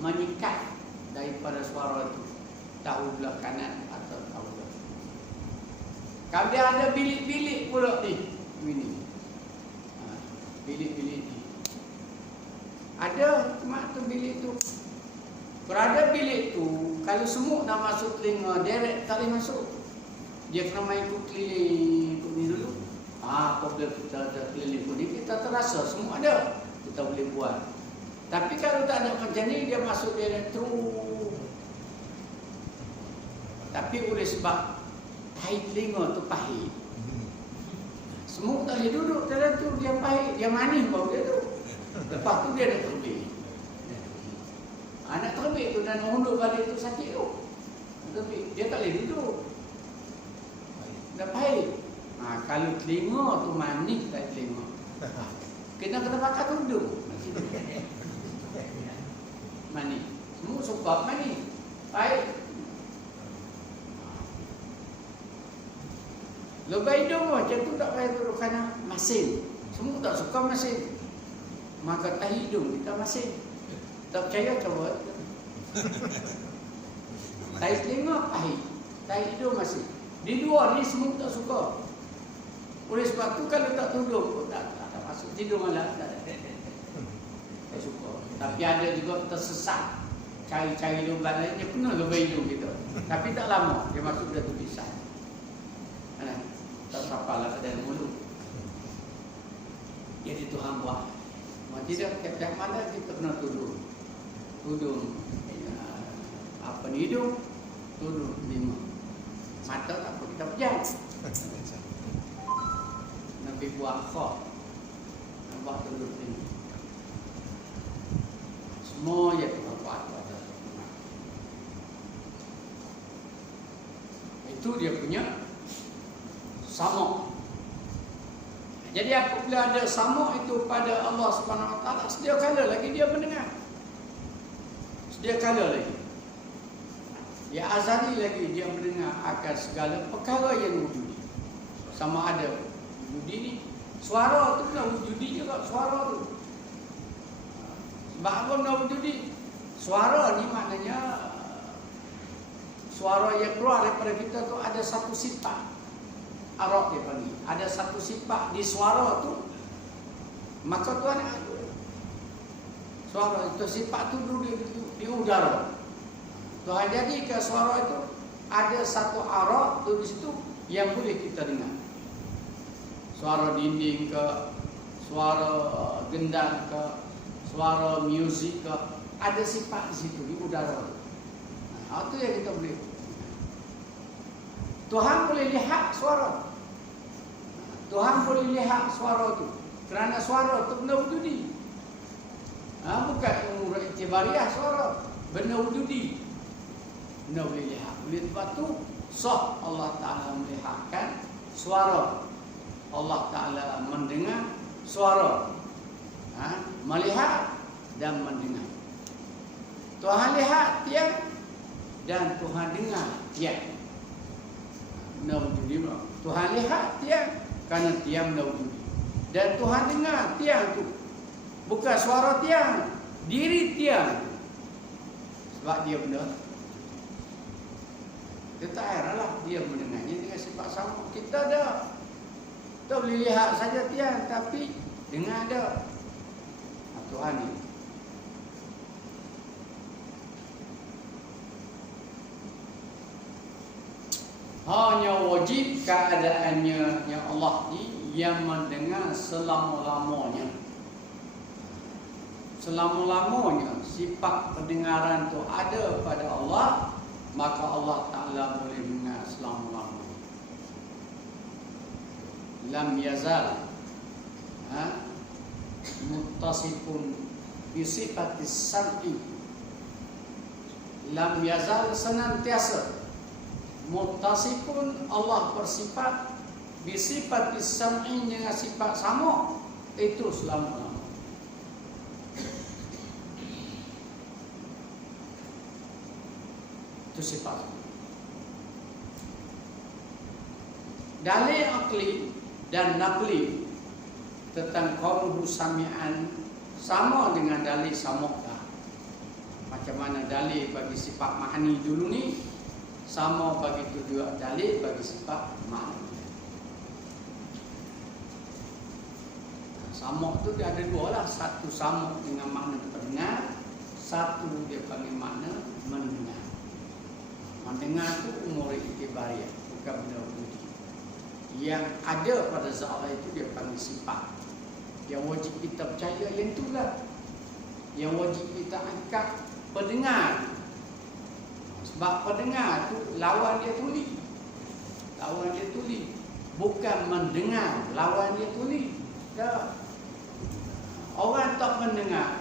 menyikat daripada suara itu, tahu belah kanan atau tahu belah. Kalau dia ada bilik-bilik pula ini. Bilik-bilik ni. Ada mak tu bilik tu. Berada bilik tu, kalau semut nak masuk telinga, direct tak boleh masuk. Dia kena main keliling ikut ni dulu. Apabila kita keliling ikut ni, kita terasa semua ada. Kita boleh buat. Tapi kalau tak ada macam ni, dia masuk direct terus. Tapi oleh sebab tahi telinga tu pahit. Semut tak boleh duduk dalam tu, dia pahit, dia manis baru dia tu. Lepas tu dia nak terbit. Anak terbit tu dan undur balik tu sakit tu. Terbit, dia tak boleh duduk. Dah pahit. Kalau telinga tu manis tak telinga. Kena pakai tudung. Manis. Semua suka manis. Pahit. Lubang hidung macam tu tak payah duduk kerana masin. Semua tak suka masin. Maka tahi hidung kita masin. Tak percaya coba. Tahi telinga pahit. Tahi hidung masin. Di luar ni semua tak suka. Oleh sebab tu kalau tak tudung pun tak masuk tidur malam tak suka. Tapi ada juga tersesat. Cari-cari lubang lain dia kena lubang hidung kita. Tapi tak lama dia masuk dah tu pisah. Tak sapalah ke dalam mulut. Jadi Tuhan buat. Tidak tiap-tiap malam kita kena tudung. Tudung apa ni hidung, tudung lima. Mata tak perlu kita pejam. Nabi buat khaf. Nampak tudung lima. Semua yang Tuhan buat. Itu dia punya samuk. Jadi apabila ada samuk itu pada Allah Subhanahu Wa Taala, sedia kala lagi dia mendengar. Sedia kala lagi. Ya azali lagi dia mendengar akan segala perkara yang wujud. Sama ada wujud ni, suara tu nak wujud juga suara tu. Sebab apa nak wujud ni? Suara ni maknanya suara yang keluar daripada kita tu ada satu sifat. Arab dia panggil. Ada satu sifat di suara tu. Maka Tuhan atur. Suara itu sifat tu duduk di udara. Tuhan jadikan suara itu ada satu Arab tu di situ yang boleh kita dengar. Suara dinding ke, suara gendang ke, suara muzik ke, ada sifat di situ di udara. Itu yang kita boleh. Tuhan boleh lihat suara. Tuhan boleh lihat suara tu. Kerana suara tu benda wujudi. Bukan umur iktibariah suara. Benda wujudi. Benda boleh lihat. Oleh sebab tu, sah Allah Ta'ala melihatkan suara. Allah Ta'ala mendengar suara. Melihat dan mendengar. Tuhan lihat tiang dan Tuhan dengar tiang. Benda wujudi. Tuhan lihat tiang kerana tiang benda wujudi. Dan Tuhan dengar tiang tu. Bukan suara tiang, diri tiang. Sebab dia benda. Dia tak heranlah dia mendengarnya dengan sifat sama. Kita ada. Kita boleh lihat saja tiang, tapi dengar ada. Tuhan ni. Hanya wajib keadaannya yang Allah ni yang mendengar selama-lamanya. Selama-lamanya sifat pendengaran tu ada pada Allah, maka Allah Ta'ala boleh mendengar selama-lamanya. Lam yazal muttasifun bi sifatis sam'i. Lam yazal senantiasa muttasifun Allah bersifat bisifat sam'i dengan sifat sama itu selama-lamanya. Itu sifat. Dalil akli dan naqli tentang qauluhu sami'an sama dengan dalil samukta. Macam mana dalil bagi sifat mahani dulu ni, sama bagi tu juga dalil bagi sifat mahani. Samuk tu dia ada dua lah. Satu samuk dengan makna pendengar, satu dia panggil makna mendengar. Mendengar tu umur iktibariyah, bukan benda wujud. Yang ada pada zat Allah itu dia panggil sifat. Yang wajib kita percaya yang itulah. Yang wajib kita angkat pendengar. Sebab pendengar tu lawan dia tuli. Lawan dia tuli. Bukan mendengar, lawan dia tuli. Tak. Orang tak mendengar,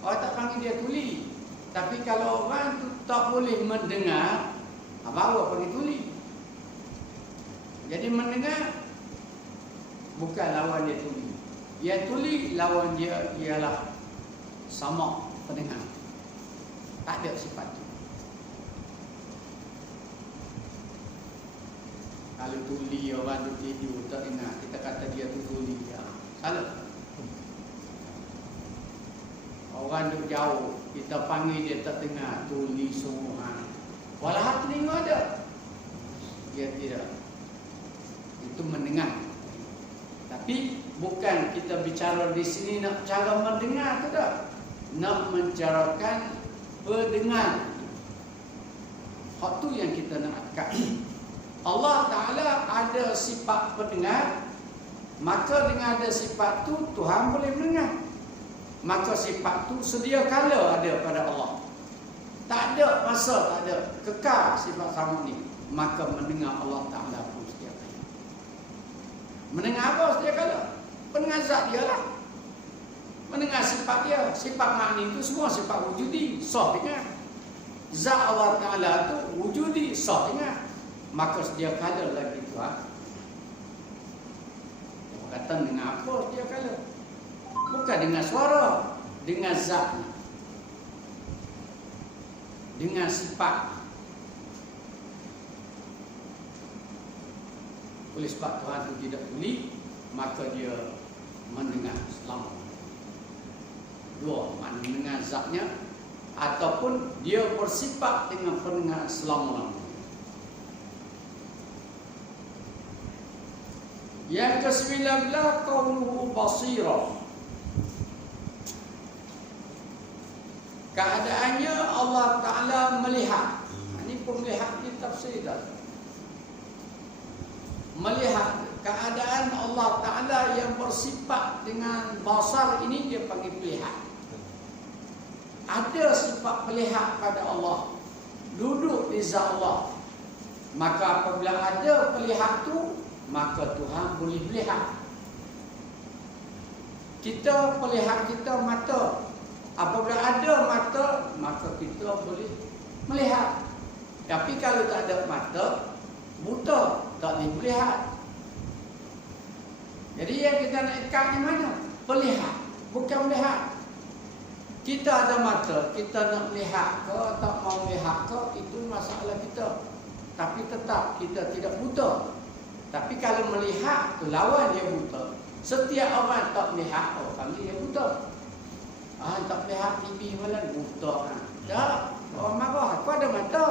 orang tak panggil dia tuli. Tapi kalau orang tu tak boleh mendengar, baru panggil tuli. Jadi mendengar bukan lawan dia tuli. Yang tuli lawan dia ialah sama pendengar. Tak ada sifat tu. Kalau tuli orang tu tidur tak dengar, kita kata dia tu tuli. Ya, salah. Orang duduk jauh, kita panggil dia tak dengar, tuli sungguhan. Walau telinga ada, dia tidak. Itu mendengar. Tapi bukan kita bicara di sini nak cara mendengar tu tak. Nak mencarakan pendengar. Hak tu yang kita nak angkat. Allah Ta'ala ada sifat pendengar, maka dengan ada sifat tu Tuhan boleh mendengar. Maka sifat tu sedia kala ada pada Allah. Tak ada masa, tak ada kekal sifat sama ni. Maka mendengar Allah Ta'ala pun sedia kala. Mendengar apa sedia kala? Mendengar zat dia lah. Mendengar sifat dia. Sifat makni itu semua sifat wujudi, sah dengar. Zat Allah Ta'ala tu wujudi, sah dengar. Maka sedia kala lagi Tuhan. Kata dengan apa sedia kala? Bukan dengan suara, dengan zat, dengan sifat. Oleh sebab Tuhan itu tidak tuli, maka dia mendengar selama. Dua, makna mendengar zatnya, ataupun dia bersifat dengan pendengar selama-lamanya. Yang ke-19, qauluhu basira. Keadaannya Allah Ta'ala melihat. Ini pun melihat ni tafsir dah. Melihat keadaan Allah Ta'ala yang bersifat dengan basar ini dia panggil melihat. Ada sifat melihat pada Allah, duduk di zat Allah. Maka apabila ada melihat tu, maka Tuhan boleh melihat. Kita melihat, kita mata. Apabila ada mata, maka kita boleh melihat. Tapi kalau tak ada mata, buta, tak boleh melihat. Jadi yang kita nak ikat di mana? Melihat, bukan melihat. Kita ada mata, kita nak melihat ke, tak mau melihat ke, itu masalah kita. Tapi tetap kita tidak buta. Tapi kalau melihat tu lawan dia buta. Setiap orang tak melihat, panggil dia buta. Tak melihat TV malam buta. Tak, orang marah, aku ada mata,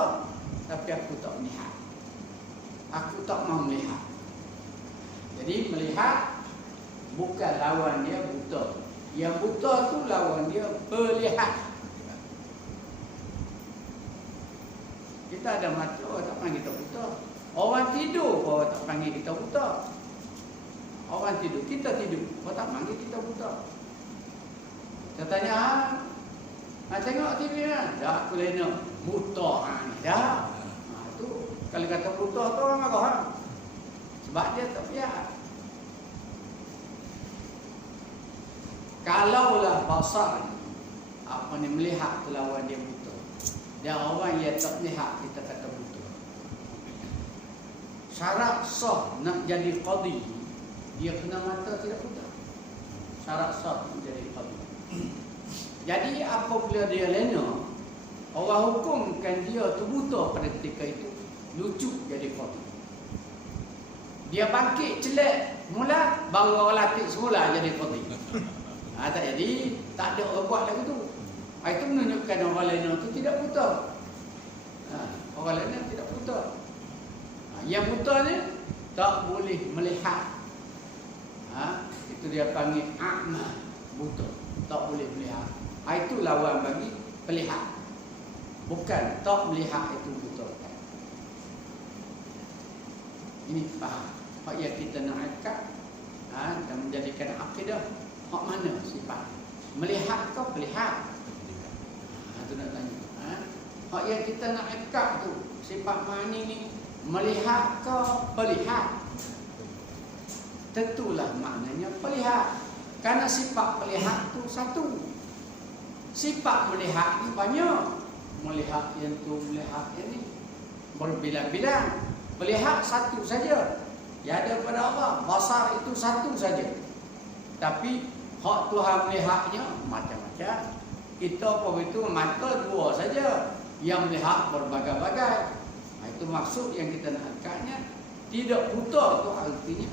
tapi aku tak melihat. Aku tak mau melihat. Jadi melihat bukan lawan dia buta. Yang buta tu lawan dia melihat. Kita ada mata, tak panggil kita buta. Orang tidur, orang tak panggil kita buta. Orang tidur, kita tidur, orang tak panggil kita buta. Kita tanya, tengok TV kan? Dah, aku lena. Buta ni. Dah. Tu kalau kata buta tu orang marah. Sebab dia tak lihat. Kalaulah basar, apa ni melihat tu lawan dia buta. Dan orang yang tak lihat kita kata buta. Syarat sah nak jadi qadi, dia kena mata tidak buta. Syarat sah nak jadi qadi. Jadi apabila dia lena, orang hukumkan dia tu buta pada ketika itu, lucu jadi qadi. Dia bangkit celak mula, baru orang latih semula jadi qadi. Tak jadi, tak ada orang buat lagu tu. Itu menunjukkan menunjukkan orang lain itu tidak buta. Orang lain tidak buta. Yang buta ni tak boleh melihat. Itu dia panggil a'ma, buta, tak boleh melihat. Itu lawan bagi pelihat. Bukan tak melihat itu buta. Ini faham. Hak yang kita nak akad dan menjadikan akidah, hak mana sifat? Melihat atau pelihat? Itu nak tanya. Hak yang kita nak akad tu, sifat mani ni melihat ke pelihat? Tentulah maknanya pelihat. Karena sifat pelihat tu satu. Sifat melihat ni banyak. Melihat yang tu, melihat yang ni, berbilang-bilang. Melihat satu saja. Yang ada pada Allah, basar itu satu saja. Tapi hak Tuhan melihatnya macam-macam. Kita apa itu mata dua saja, yang melihat berbagai-bagai. Itu maksud yang kita nak akadnya. Tidak buta tu artinya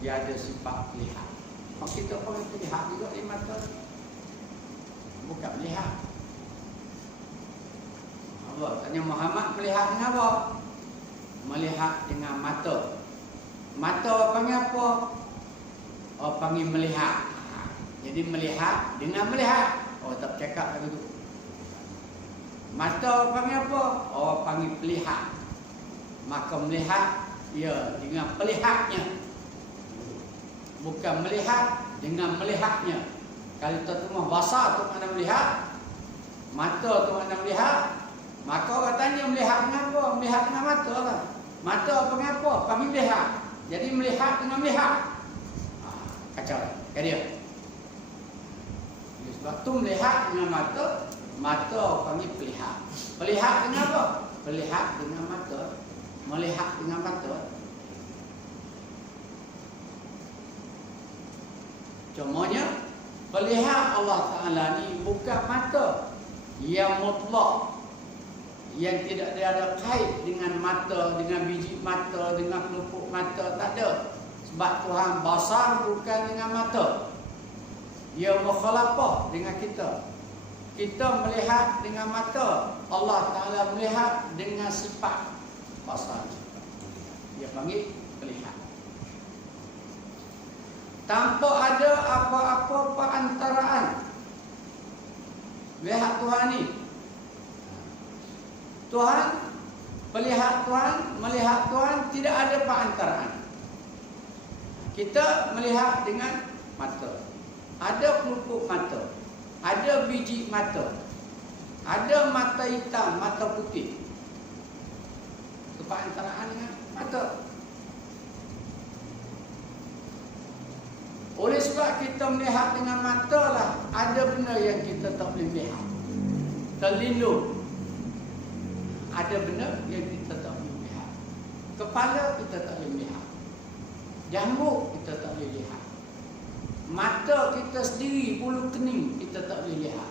dia ada sifat melihat. Kalau kita pun lihat juga di mata, bukan melihat. Allah tanya Muhammad melihat dengan apa? Melihat dengan mata. Mata panggil apa? Panggil melihat. Jadi melihat dengan melihat. Tak cakap lagi tu. Mata panggil apa? Panggil pelihat. Maka melihat ya dengan pelihatnya. Bukan melihat dengan melihatnya. Kalau kita tengok basar tu mana melihat, mata tu mana melihat, maka orang tanya melihat dengan apa? Melihat dengan mata lah. Mata panggil apa? Panggil melihat. Jadi melihat dengan melihat. Kacau kan dia. Sebab tu melihat dengan mata, mata panggil pelihat. Pelihat dengan apa? Pelihat dengan mata. Melihat dengan mata. Cumanya pelihat Allah Ta'ala ni bukan mata yang mutlak, yang tidak ada kait dengan mata, dengan biji mata, dengan kelupuk mata, tak ada. Sebab Tuhan basar bukan dengan mata. Ia mukhalafah dengan kita. Kita melihat dengan mata, Allah Ta'ala melihat dengan sifat basar. Dia panggil pelihat. Tanpa ada apa-apa perantaraan. Lihat Tuhan ni. Tuhan, melihat Tuhan, melihat Tuhan, tidak ada perantaraan. Kita melihat dengan mata. Ada pelupuk mata. Ada biji mata. Ada mata hitam, mata putih. Itu perantaraan dengan mata. Oleh sebab kita melihat dengan mata lah, ada benda yang kita tak boleh lihat. Terlindung. Ada benda yang kita tak boleh lihat. Kepala kita tak boleh lihat. Janggut kita tak boleh lihat. Mata kita sendiri, bulu kening kita tak boleh lihat.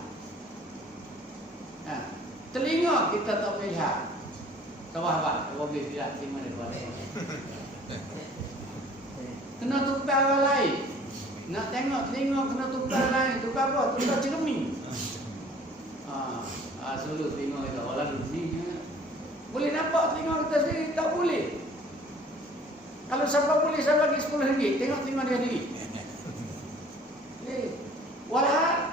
Telinga kita tak boleh lihat. Sahabat, orang boleh lihat di mana dua lain. Kena tupai orang lain. Nak tengok telinga kena tupai lain. Tupai apa? Tupai cermin. Selalu telinga kita orang lain. Boleh nampak telinga kita sendiri? Tak boleh. Kalau siapa boleh, saya bagi RM10. Tengok telinga dia sendiri. Walah,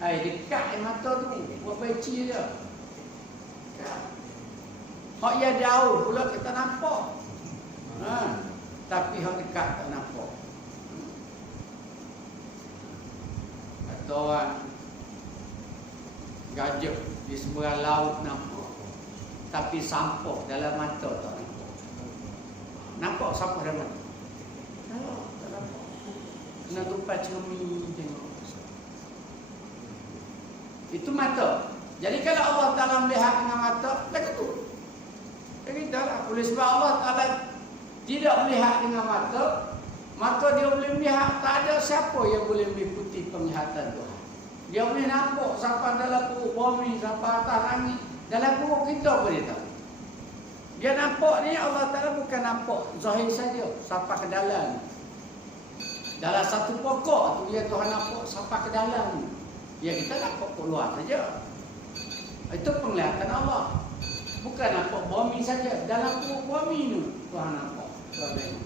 dekat mata tu, buat peci je. Hak yang jauh pula kita nampak. Tapi hak dekat tak nampak. Kata orang gajah di seberang laut nampak, tapi sampah dalam mata tak nampak. Nampak sampah dalam mata? Tak nampak. Kena tupai cermin tengok. Itu mata. Jadi kalau Allah Ta'ala melihat dengan mata, lagu tu. Jadi tak boleh sebab Allah Ta'ala tidak melihat dengan mata, maka dia boleh melihat. Tak ada siapa yang boleh mengikuti penglihatan Tuhan. Dia boleh nampak sampai dalam perut bumi, sampai atas langit. Dalam perut kita boleh tahu. Dia nampak ni Allah Ta'ala bukan nampak zahir saja, sampai ke dalam. Dalam satu pokok tu dia Tuhan nampak sampai ke dalam. Ya kita nampak pokok luar saja. Itu penglihatan Allah. Bukan nampak bumi saja. Dalam perut bumi tu Tuhan nampak. Tuhan tengok.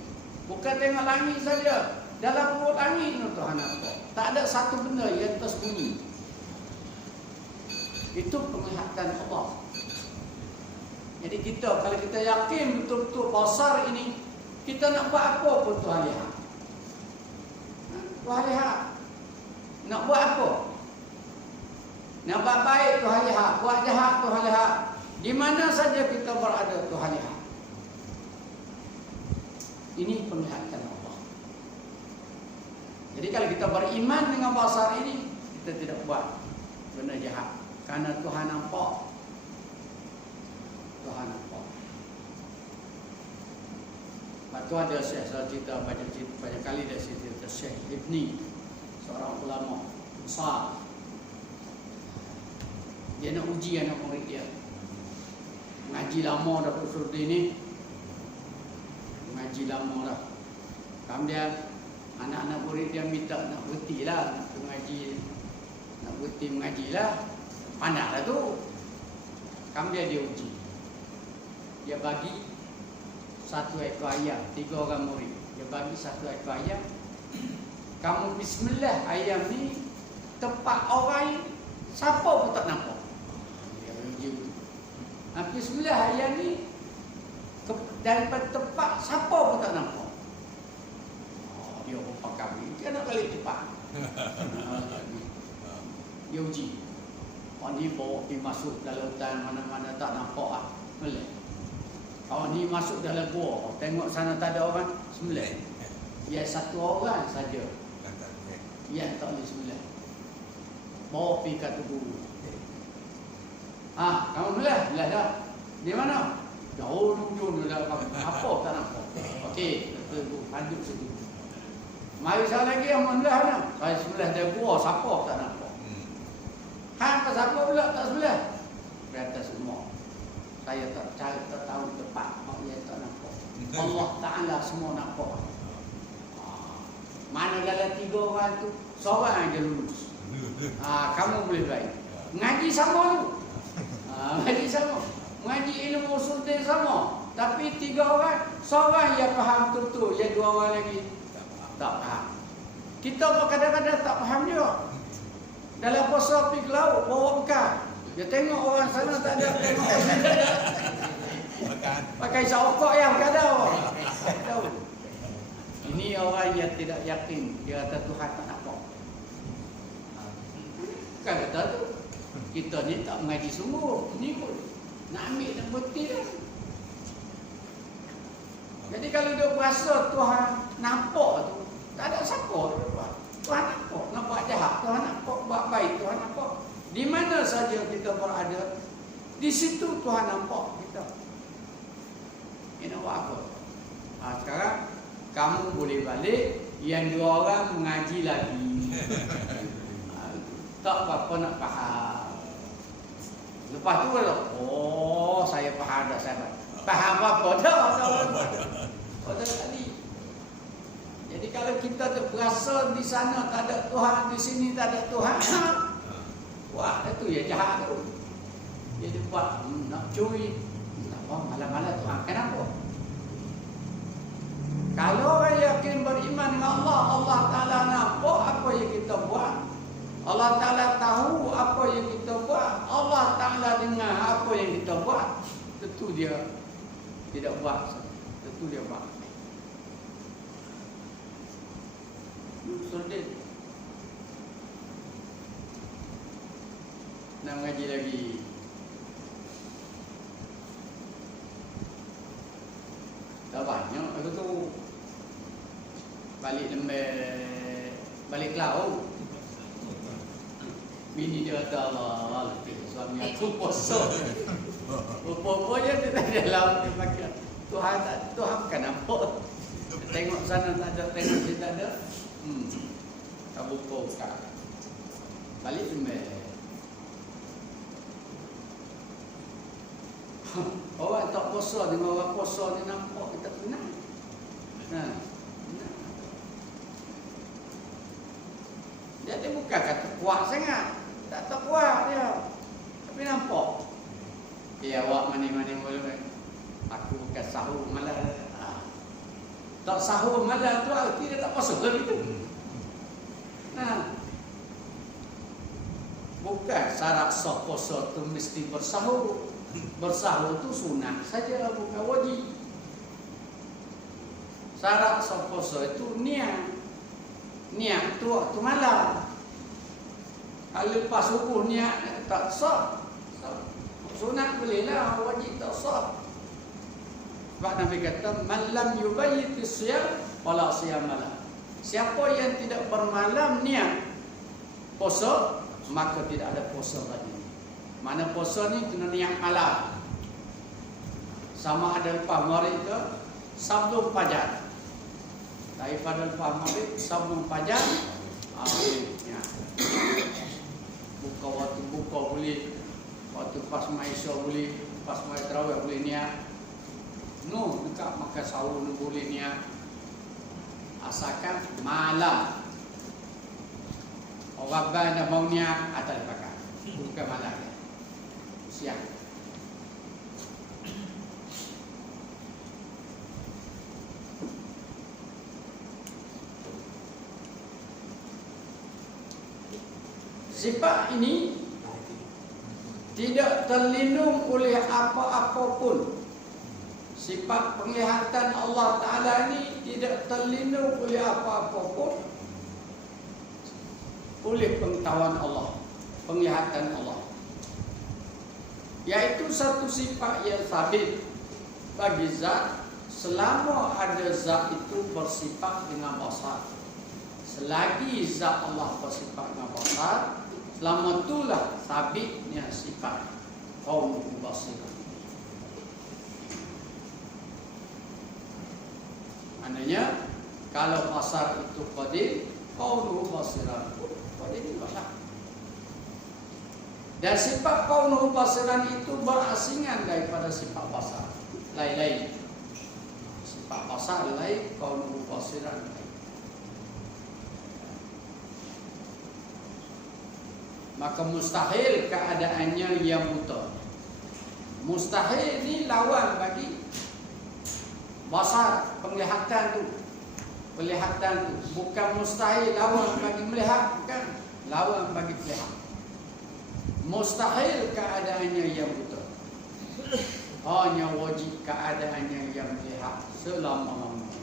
Bukan tengok langit saja. Dalam perut langit tu Tuhan nampak. Tak ada satu benda yang tersembunyi. Itu penglihatan Allah. Jadi kita, kalau kita yakin betul-betul basar ini, kita nak buat apa pun Tuhan lihat. Tuhan lihat. Nak buat apa? Nak buat baik Tuhan lihat. Buat jahat Tuhan lihat. Di mana saja kita berada Tuhan lihat. Ini penglihatan Allah. Jadi kalau kita beriman dengan basar ini, kita tidak buat benda jahat. Karena Tuhan nampak. Tuhan nampak. Lepas tu ada Syekh, saya cerita banyak kali dia cerita Syekh Ibni, seorang ulama besar. Dia nak uji anak murid dia. Ngaji lama dah usul ni. Ngaji lama dah. Kemudian anak-anak murid dia minta nak berhenti lah, nak mengaji, nak berhenti mengaji lah. Pandai lah tu. Kemudian dia uji. Dia bagi 1 ekor ayam, 3 orang murid. Dia bagi 1 ekor ayam. Kamu bismillah ayam ni tepat orang, siapa pun tak nampak. Dia uji. Bismillah ayam ni daripada tepat, siapa pun tak nampak. Dia rupa kami, dia nak balik cepat. Dia uji. Orang ni bawa pergi masuk dalam hutan, mana-mana tak nampak lah. Boleh. Orang ni masuk dalam gua, tengok sana tak ada orang, sembilan. Ya 1 orang saja yang tak boleh sembilan. Bawa pergi kat tubuh. Kamu belah dah. Di mana? Jauh ujung dalam kamu. Apa tak nampak? Okey, tunggu, hancur situ. Mari saya lagi yang belah mana? Saya sebelah dia gua, siapa tak nampak? Hang siapa pula tak sebelah? Berkata semua. Saya tak tahu tepat, dia tak nampak. Allah Ta'ala semua nampak. Mana dalam 3 orang tu, seorang aja lulus. Kamu boleh baik. Ngaji sama tu. Ngaji sama. Ngaji ilmu usul dia sama. Tapi 3 orang, seorang yang faham betul-betul, yang 2 orang lagi tak faham. Kita pun kadang-kadang tak faham juga. Dalam puasa pergi ke laut, bawa bekal. Dia tengok orang sana tak ada, tengok orang sana tak ada. Pakai saokok yang kadang. Ini orang yang tidak yakin. Dia kata Tuhan tak nampak. Bukan kata tu. Kita ni tak mengaji sungguh. Ini pun nak ambil dan bukti dah. Jadi kalau dia berasa Tuhan nampak tu, tak ada siapa dia buat. Tuhan nampak. Nak buat jahat, Tuhan nampak. Buat baik, Tuhan nampak. Di mana saja kita berada, di situ Tuhan nampak kita. Ini nak buat apa? Sekarang kamu boleh balik, yang 2 orang mengaji lagi. Tak apa-apa nak faham. Lepas tu saya faham dah sahabat. Faham apa dah? Dah tadi. Jadi kalau kita berasa di sana tak ada Tuhan, di sini tak ada Tuhan, wah itu ya jahat tu. Jadi buat nak curi, malam-malam Tuhan kenapa? Kalau orang yakin beriman dengan Allah, Allah Ta'ala nampak apa yang kita buat. Allah Ta'ala tahu apa yang kita buat. Allah Ta'ala dengar apa yang kita buat. Tentu dia tidak buat. Tentu dia buat. Sulit. Nak mengaji lagi. Tak banyak. Aku tu balik lembek, balik ke laut. Bini dia kata Allah, suami aku puasa. Apa-apa je dia tak ada laut dia pakai. Tuhan kan nampak. Tengok sana tak ada, tengok sini tak ada. Tak buka. Balik lembek. Orang tak puasa dengan orang puasa ni nampak kita tenang. Jadi bukan kata kuat sangat. Tak kuat dia. Tapi nampak. mana mulut. Aku bukan sahur malam. Tak sahur malam tu arti dia tak puasa gitu. Bukan syarat sah puasa tu mesti bersahur. Bersahur tu sunat saja, bukan wajib. Syarat sah puasa itu niat. Niat tu waktu malam. Kalau lepas subuh niat tak sah. Sunat bolehlah, wajib tak sah. Sebab Nabi kata, "Man lam yubayyit as-siyam fala siyama lahu." Siapa yang tidak bermalam niat puasa, maka tidak ada puasa lagi. Mana puasa ni kena niat malam. Sama ada lepas maghrib ke sebelum fajar. Daripada lepas maghrib sebelum fajar, ya. Buka waktu buka boleh, waktu pas maisha boleh, pas mai tarawih boleh niat. Dekat makan sahur boleh niat. Asalkan malam. Orang dah mau niat atas pakai. Bukan malam. Siang. Sifat ini tidak terlindung oleh apa-apa pun. Sifat penglihatan Allah Ta'ala ini tidak terlindung oleh apa-apa pun. Oleh pengetahuan Allah, penglihatan Allah. Yaitu satu sifat yang sabit bagi zat selama ada zat itu bersifat dengan basar. Selagi zat Allah bersifat dengan basar, selama itulah sabitnya sifat qaul basir. Maknanya kalau basar itu qadir, qaul basiran qadir juga. Dan sifat qaul basiran itu berasingan daripada sifat basar. Lain-lain. Sifat basar lain, qaul basiran lain. Maka mustahil keadaannya yang buta. Mustahil ni lawan bagi basar, penglihatan tu. Penglihatan tu bukan mustahil lawan bagi melihat, bukan lawan bagi melihat. Mustahil keadaannya yang buta. Hanya wajib keadaannya yang melihat selama-lamanya.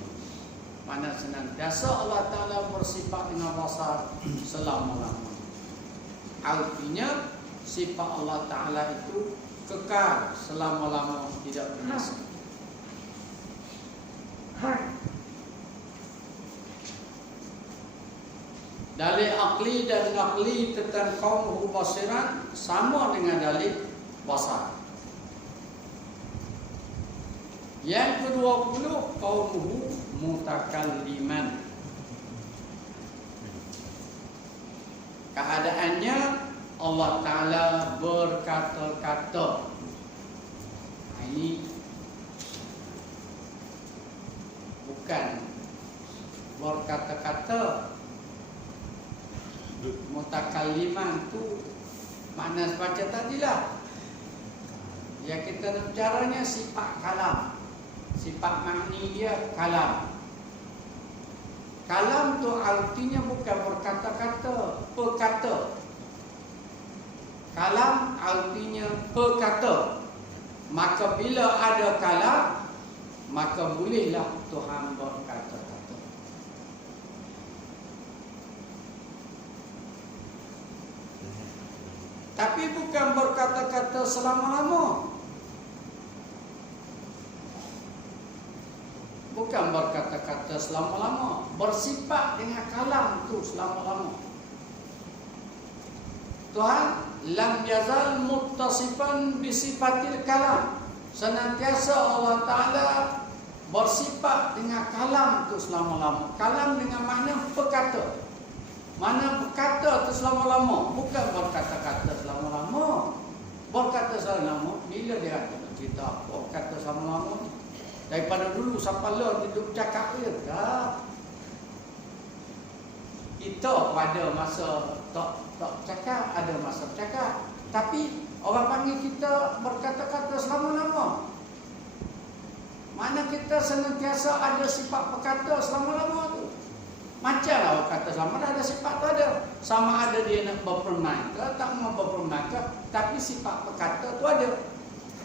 Mana senantiasa Allah Ta'ala bersifat dengan basar selama-lamanya. Artinya sifat Allah Ta'ala itu kekal selama-lama, tidak binasa. Dalil akli dan naqli tentang qaul basiran sama dengan dalil basar. Yang ke-20 qauluhu mutakalliman. Keadaannya Allah Ta'ala berkata-kata. Ini bukan berkata-kata. Mutakalliman tu makna baca tadilah. Yang kita nak bicaranya sifat kalam. Sifat makni dia kalam. Kalam tu artinya bukan berkata-kata, perkata. Kalam artinya perkata. Maka bila ada kalam, maka bolehlah Tuhan berkata-kata. Tapi bukan berkata-kata selama-lama. Bukan berkata-kata selama-lama. Bersifat dengan kalam tu selama-lama. Tuhan lam yazal muttasifan bisifatil kalam. Senantiasa Allah Ta'ala bersifat dengan kalam tu selama-lama. Kalam dengan makna perkata. Mana berkata tu selama-lama, bukan berkata-kata selama-lama. Berkata selama-lama, bila dia ada cerita apa, berkata selama-lama. Daripada dulu sampai lah hidup cakap dia. Tak. Kita pada masa tak cakap, ada masa bercakap. Tapi orang panggil kita berkata-kata selama-lama. Mana kita senantiasa ada sifat berkata selama-lama tu. Macamlah orang kata selama ada sifat tu ada. Sama ada dia nak berperman ke, tak mau berperman ke, tapi sifat berkata tu ada.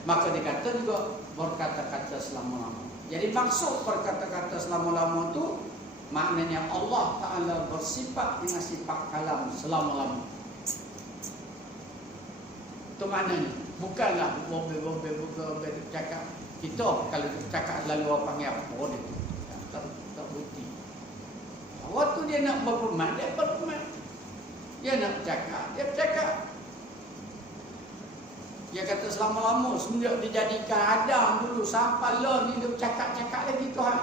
Maka dia kata juga berkata-kata selama-lama. Jadi maksud berkata-kata selama-lama tu maknanya Allah Ta'ala bersifat dengan sifat kalam selama-lama. Itu maknanya. Bukanlah bobe cakap. Kita kalau cakap lalu orang panggil apa dia tak bukti. Waktu dia nak berfirman, dia berfirman. Dia nak bercakap, dia bercakap. Dia kata selama-lama semenjak dijadikan Adam dulu sampai lah ni dia bercakap-cakap lagi Tuhan.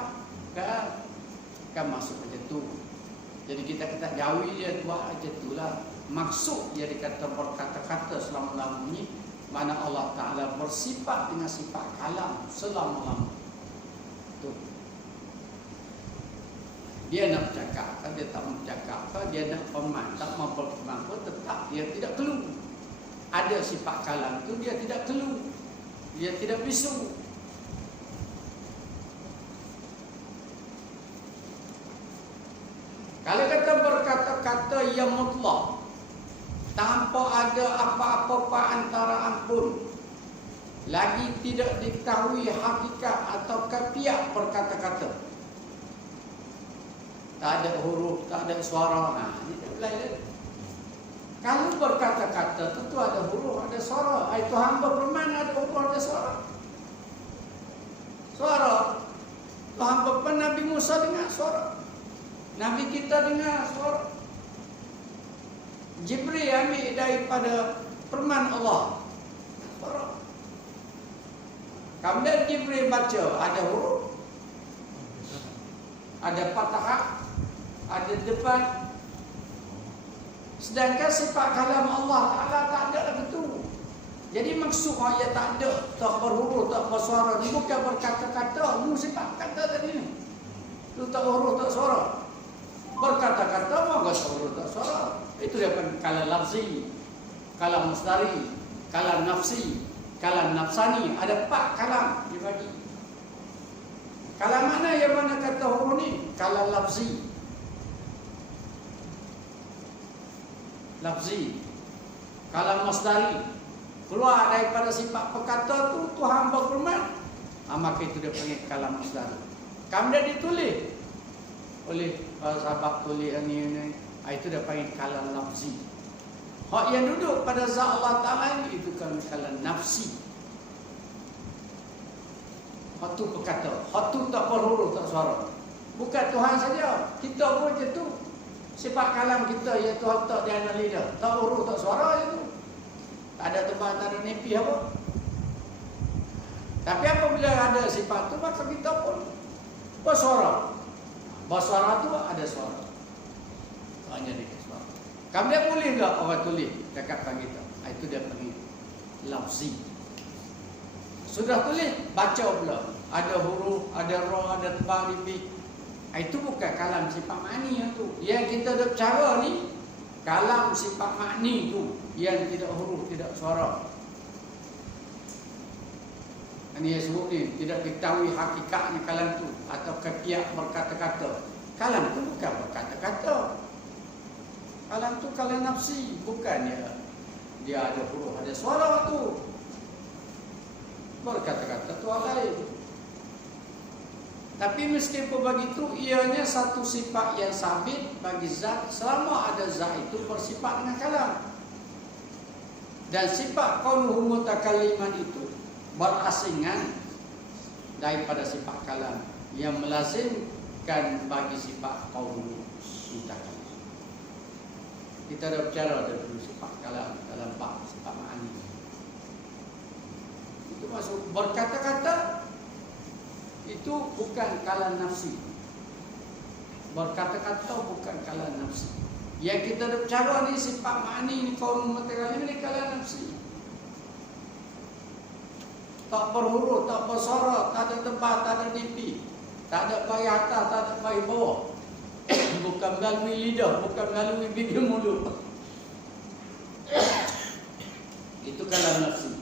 Kan masuk macam tu. Jadi kita jauhi dia buat macam itulah. Maksud dia dikata berkata-kata selama-lama ni, mana Allah Ta'ala bersifat dengan sifat kalam selama-lama. Tu. Dia nak bercakap, dia tak mau bercakap, dia nak firman, tak mau berfirman pun tetap dia tidak keluh. Ada sifat kalam tu dia tidak keluh. Dia tidak bisu. Kalau kata berkata-kata yang mutlak, tanpa ada apa-apa antara ampun, lagi tidak diketahui hakikat atau pihak berkata-kata, tak ada huruf, tak ada suara. Nah, ini tak lain. Kalau berkata-kata tentu ada huruf, ada suara. Itu hamba berfirman ada huruf, ada suara. Suara. Tuhan berfirman Nabi Musa dengar suara. Nabi kita dengar suara. Jibril ambil daripada firman Allah. Suara. Kemudian Jibril baca, ada huruf, ada fathah, ada depan. Sedangkan sifat kalam Allah Ta'ala tak ada lagi tu. Jadi maksud ayat tak ada, tak berhuruf, tak bersuara ni bukan berkata-kata, mu sifat kata tadi ni. Tu tak huruf, tak suara. Berkata-kata maka tak huruf, tak suara. Itu dia panggil kalam lafzi, kalam mustari, kalam nafsi, kalam nafsani. Ada 4 kalam dibagi. Kalam mana yang mana kata huruf ni? Kalam lafzi. Lafzi. Kalam mustari. Keluar daripada sifat perkata tu Tuhan berfirman. Maka itu dia panggil kalam mustari. Kemudian ditulis oleh sahabat tulis ni. Itu dia panggil kalam lafzi. Hak yang duduk pada zat Allah Ta'ala itu kan kalam nafsi. Hak tu berkata, hak tu tak berhuruf, tak suara. Bukan Tuhan saja, kita pun macam tu. Sifat kalam kita yang Tuhan tak di anak lidah, tak huruf, tak suara je tu. Tak ada tempat, tak ada nepi apa. Tapi apabila ada sifat tu, maka kita pun bersuara. Bersuara tu ada suara. Hanya dia suara. Kemudian boleh tak orang tulis cakapkan kita? Itu dia panggil lafzi. Sudah tulis, baca pula. Ada huruf, ada ra, ada tebal, ribik. Itu bukan kalam sifat makni yang tu. Yang kita dah bercara ni, kalam sifat makni tu. Yang tidak huruf, tidak suara. Ini yang sebut ni, tidak diketahui hakikatnya kalam tu. Atau pihak berkata-kata. Kalam tu bukan berkata-kata. Kalam tu kalam nafsi. Bukan dia ada huruf, ada suara tu. Berkata-kata tu hal lain. Tapi meskipun begitu, ianya satu sifat yang sabit bagi zat selama ada zat itu bersifat dengan kalam. Dan sifat kaunuhu mutakalliman itu berasingan daripada sifat kalam yang melazimkan bagi sifat kaunuhu mutakallim. Kita dah berbicara dulu sifat kalam dalam bab sifat ma'ani. Itu masuk berkata-kata. Itu bukan kalam nafsi. Berkata-kata bukan kalam nafsi. Yang kita dah berbicara ni sifat ma'ani ni kaum mutakallim ni kalam nafsi. Tak berhuruf, tak bersuara, tak ada tempat, tak ada nipi, tak ada bayi atas, tak ada bayi bawah. Bukan melalui lidah, bukan melalui bibir mulut. kalam nafsi.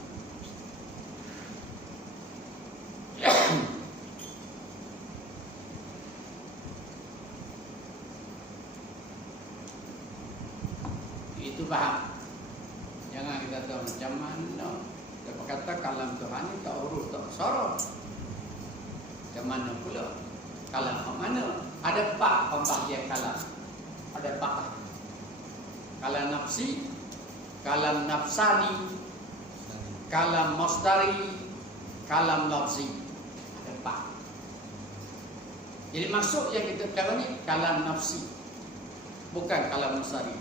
Itu paham. Jangan kita tahu macam mana. Dia kata kalam Tuhan ni tak urut, tak sorot. Macam mana pula? Kalam mana? Ada 4 pembahagian kalam. Ada 4. Kalam nafsi, kalam nafsani, kalam masdari, kalam lafzi. Ada 4. Jadi maksud yang kita katakan ni kalam nafsi, bukan kalam masdari.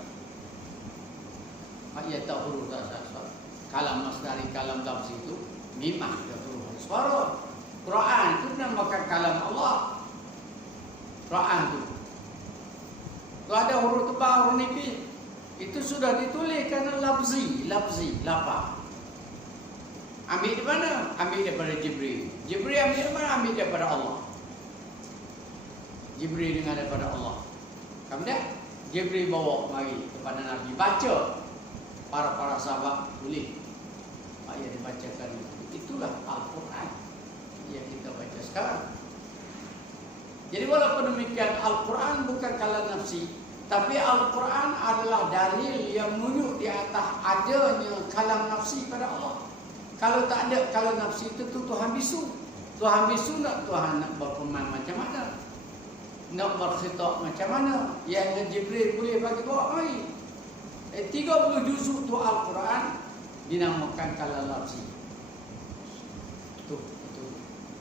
Ya tak huruf tak suara. Kalam masdari, kalam lafzi itu memang dia huruf suara. Quran itu dinamakan kalam Allah. Quran itu. Kalau ada huruf tebal, huruf nipis, itu sudah ditulis kerana lafzi, lafaz. Ambil di mana? Ambil daripada Jibril. Jibril ambil di mana? Ambil daripada Allah. Jibril dengar daripada Allah. Kemudian Jibril bawa mari kepada Nabi, baca. Para sahabat tulis. Ayat dibacakan itu. Itulah Al-Quran yang kita baca sekarang. Jadi walaupun demikian, Al-Quran bukan kalam nafsi, tapi Al-Quran adalah dalil yang menunjuk di atas adanya kalam nafsi pada Allah. Kalau tak ada kalam nafsi itu Tuhan bisu. Tuhan bisu nak Tuhan nak berfirman macam mana? Nak berkhitab macam mana? Yang Jibril boleh bagi bawa mari. 30 juzuk tu Al-Quran dinamakan kalam lafzi. Itu.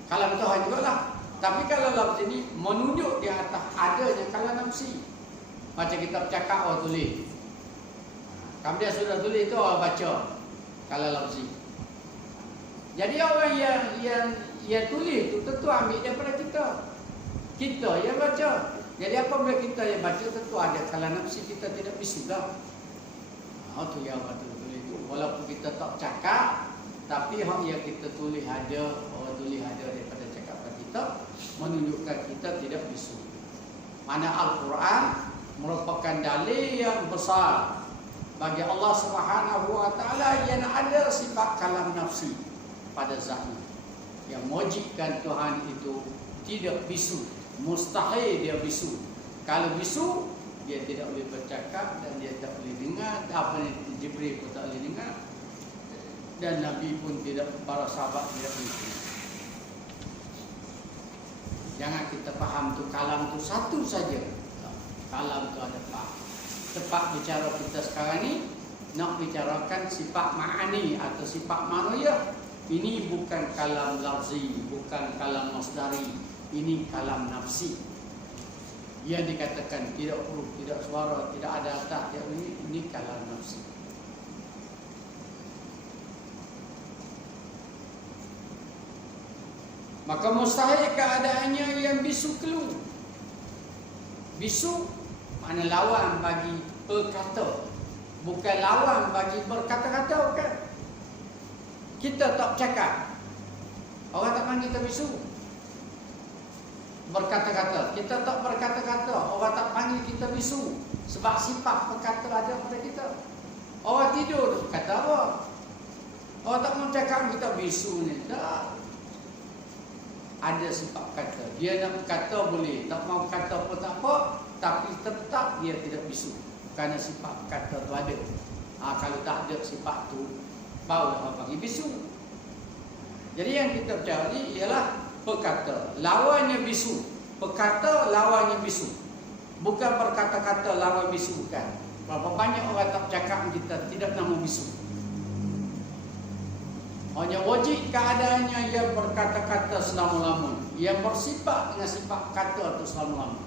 Kalam Tuhan juga lah. Tapi kalam lafzi ni menunjuk di atas adanya kalam nafsi. Macam kita bercakap, tulis. Kemudian sudah tulis itu baca kalam lafzi. Jadi orang yang tulis tu tentu ambil daripada kita. Kita yang baca. Jadi apabila kita yang baca tentu ada kalam nafsi, kita tidak bisulah. Tu yang tulis itu. Walaupun kita tak cakap, tapi hak yang kita tulis ada, orang tulis ada daripada cakapan kita, menunjukkan kita tidak bisu. Mana Al-Quran merupakan dalil yang besar bagi Allah Subhanahu Wa Taala yang ada sifat kalam nafsi pada zatnya, yang mewajibkan Tuhan itu tidak bisu. Mustahil dia bisu. Kalau bisu, dia tidak boleh bercakap dan dia tak boleh dengar. Apa yang Jibril pun tak boleh dengar, dan Nabi pun tidak, para sahabat tidak boleh dengar. Jangan kita faham tu kalam tu satu saja. Kalam tu ada 4. Tepat bicara kita sekarang ni nak bicarakan sifat ma'ani atau sifat ma'nawiyah. Ini bukan kalam lafzi, bukan kalam masdari. Ini kalam nafsi. Yang dikatakan tidak huruf, tidak suara, tidak ada atas, ini kalam nafsi. Maka mustahil keadaannya yang bisu keluar. Bisu mana lawan bagi berkata, bukan lawan bagi berkata-kata, bukan. Kita tak cakap, orang tak panggil kita bisu. Berkata-kata, kita tak berkata-kata, orang tak panggil kita bisu. Sebab sifat berkata ada pada kita. Orang tidur, kata apa? Orang tak mau cakap, kita bisu ni. Tak. Ada sifat kata. Dia nak kata boleh, tak mau kata pun tak apa, tapi tetap dia tidak bisu. Kerana sifat kata tu ada. Kalau tak ada sifat tu, barulah orang panggil bisu. Jadi yang kita cari ialah berkata, lawannya bisu. Berkata, lawannya bisu. Bukan berkata-kata, lawan bisu, bukan. Berapa banyak orang tak cakap kita tidak nama bisu. Hanya wajib keadaannya yang berkata-kata selama-lama, yang bersifat dengan sifat kata itu selama-lama,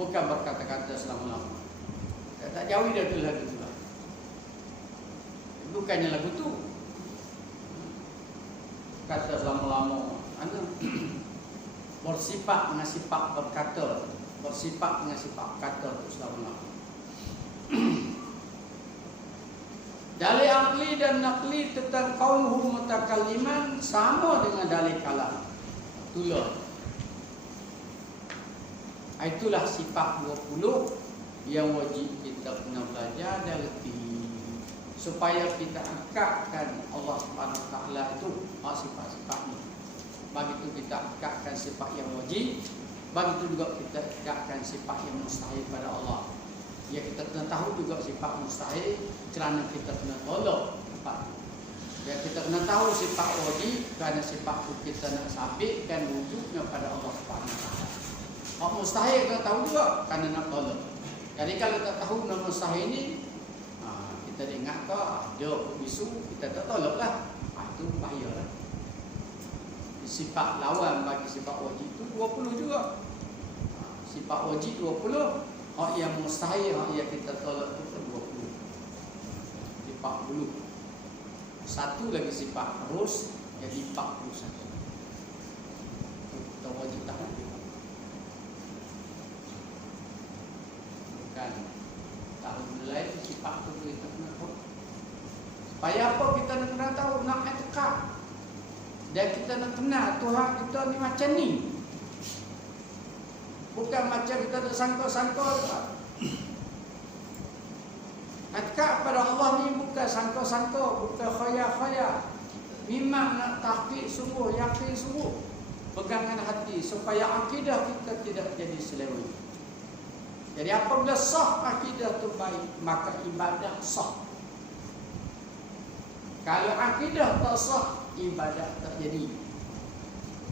bukan berkata-kata selama-lama. Tak jauh dia tu lagu tu. Bukannya lagu tu kata selama-lama. Bersifat dengan sifat berkata, bersifat dengan sifat kata itu selama-lama. Dalil akli dan nakli tentang qauluhu mutakalliman sama dengan dalil kalam. Itulah. Itulah sifat 20 yang wajib kita kena belajar dan reti. supaya kita akadkan Allah Subhanahu Wa Taala itu sifat-sifatnya. Begitu kita akadkan sifat yang wajib, begitu juga kita akadkan sifat yang mustahil pada Allah. Ya, kita kena tahu juga sifat mustahil kerana kita kena tolak sifat. Ya, kita kena tahu sifat wajib kerana sifat itu kita nak sabitkan wujudnya pada Allah Subhanahu Wa Taala. Hak mustahil kita tahu juga kerana nak tolak. Jadi kalau tak tahu nama mustahil ni, kita ingat ke ada bisu, kita tak tolaklah. Itu bahayalah. Sifat lawan bagi sifat wajib itu 20 juga. Sifat wajib 20, hak yang mustahil, hak yang kita tolak itu 20. Sifat 40. Satu lagi sifat harus jadi 41. Kita wajib tahu. Bukan tahu nilai sifat itu kita kena tahu. Supaya apa kita nak kena tahu, nak etikad. Dan kita nak kenal Tuhan kita ni macam ni. Bukan macam kita nak sangka-sangka. Etikad pada Allah ni bukan sangka-sangka, bukan khayal-khayal. Memang nak tahqiq sungguh, yakin sungguh. Pegangan hati supaya akidah kita tidak jadi seleweng. Jadi apabila sah akidah tu baik, maka ibadah sah. Kalau akidah tak sah, ibadah tak jadi.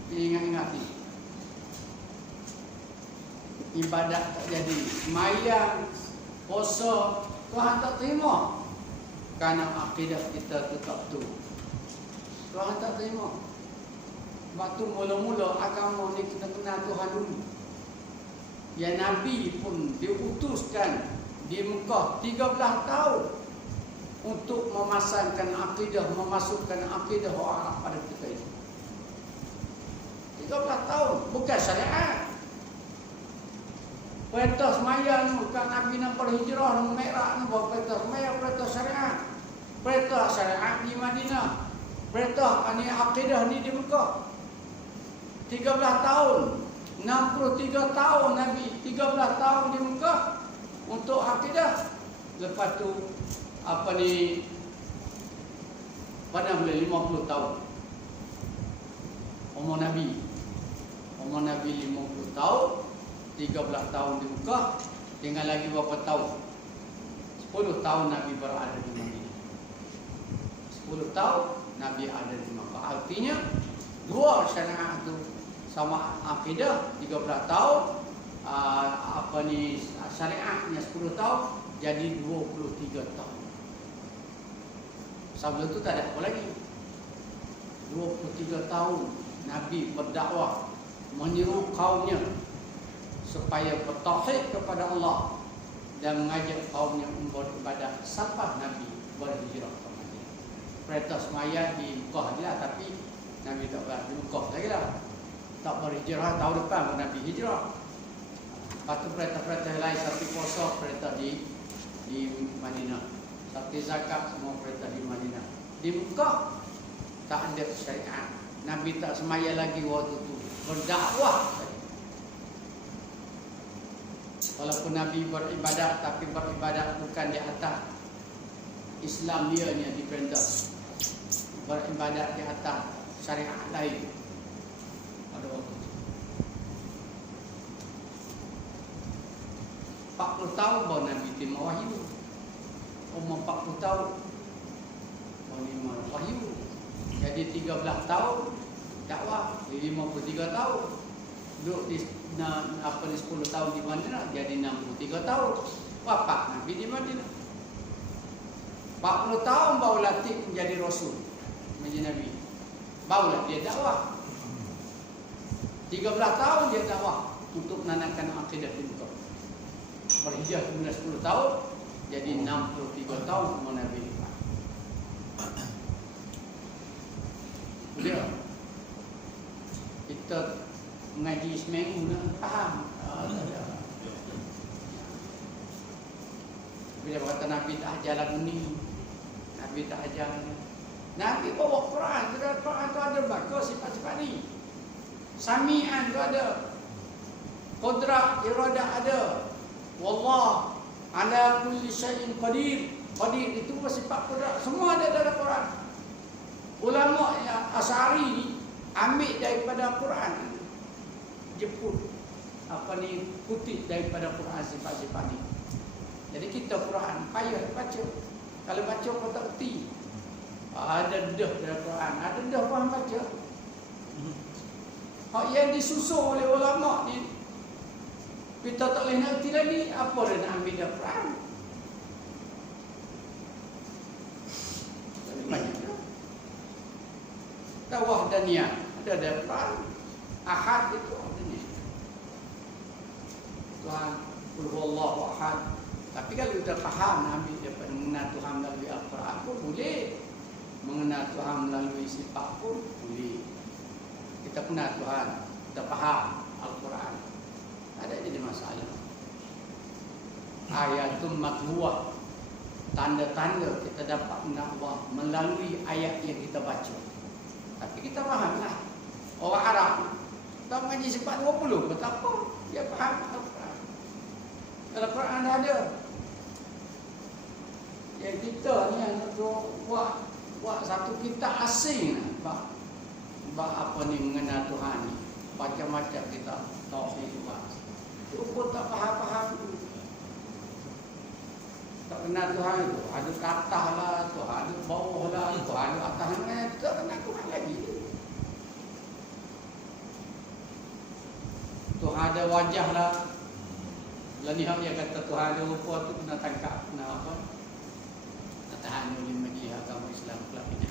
Ingat-ingat ni. Ibadah tak jadi. Sembahyang, puasa, Tuhan tak terima. Kerana akidah kita tetap tu. Tuhan tak terima. Waktu mula-mula agama ni kita kenal Tuhan dulu. Ya, Nabi pun diutuskan di Mekah 13 tahun untuk memasangkan akidah, memasukkan akidah orang Arab pada ketika itu. 13 tahun, bukan syariat. Perintah sembahyang bukan Nabi nak berhijrah nak Mi'raj nak buat perintah sembahyang, perintah syariat. Perintah syariat di Madinah. Perintah ni akidah ni di Mekah. 13 tahun. 63 tahun Nabi, 13 tahun di Mekah untuk akidah. Lepas tu pada boleh 50 tahun umur Nabi 50 tahun, 13 tahun di Mekah, tinggal lagi berapa tahun? 10 tahun Nabi berada di Madinah. 10 tahun Nabi ada di Mekah. Artinya dua syariat itu sama akidah 13 tahun, syariatnya 10 tahun, jadi 23 tahun. Sebelum itu tak ada apa lagi. 23 tahun Nabi berdakwah, menyeru kaumnya supaya bertauhid kepada Allah dan mengajak kaumnya untuk beribadah sampai Nabi berhijrah ke Madinah. Perintah sembahyang di Mekah sajalah, tapi Nabi tak berada di Mekah lagi lah. Tak berhijrah, tahun depan pun Nabi hijrah. Lepas tu perintah-perintah lain seperti puasa, perintah di Madinah. Seperti zakat, semua perintah di Madinah. Di Mekah tak ada syariat. Nabi tak semaya lagi waktu itu, berdakwah. Walaupun Nabi beribadat, tapi beribadat bukan di atas Islam dia ni diperintah. Beribadat di atas syariat lain. Pada waktu itu 40 tahun baru Nabi terima wahyu. Umur 40 tahun baru terima wahyu. Jadi 13 tahun dakwah, 53 tahun duduk di 10 tahun di Madinah, jadi 63 tahun wafat Nabi di Madinah. 40 tahun baru latih menjadi Rasul, menjadi Nabi, barulah dia dakwah. 13 tahun dia dakwah untuk menanamkan akidah di Mekah. Berhijrah kemudian 10 tahun, jadi 63 tahun umur Nabi. Dia kita mengaji seminggu nak faham. Bila kata Nabi tak ajar lagu ni, Nabi tak ajar ni. Nabi bawa Quran, Quran tu ada baca sifat-sifat ni. Sami'an tu ada. Qudrat, iradah ada. Wallah ala kulli syai'in qadir. Qadir itu bersifat qudrat. Semua ada dalam Quran. Ulama yang Asy'ari ni ambil daripada Quran. Jemput kutip daripada Quran sifat-sifat ni. Jadi kita Quran payah baca. Kalau baca kau tak erti. Ada dah dalam Quran, ada dah faham baca. Hak yang disusun oleh ulama ni kita tak boleh nak erti lagi. Apa dia nak ambil dalam Quran? Banyak dah. Tawah dan niat ada dalam Quran. Ahad itu ada ni. Tuhan Qul ahad. Tapi kalau kita faham ambil daripada mengenal Tuhan melalui Al-Quran pun boleh. Mengenal Tuhan melalui sifat pun boleh. Kita kenal Tuhan, kita faham Al-Quran. Ada jadi masalah. Ayatul matluah, tanda-tanda kita dapat mengenal Allah melalui ayat yang kita baca. Tapi kita fahamlah. Orang Arab tak mengaji sifat 20, betapa dia faham Al-Quran. Al-Quran ada. Yang kita ni yang buat satu kitab asing bak apa ni mengenal Tuhan ni. Macam-macam kita tauhid buat. Itu pun tak faham-faham. Tak kenal Tuhan itu. Ada ke atas lah, Tuhan ada bawah lah, Tuhan ada atas lah. Tak kenal Tuhan lagi. Tuhan ada wajah lah. Lanihan dia kata Tuhan ada rupa tu kena tangkap, kena apa? Kena tahan oleh majlis agama Islam kelab ini.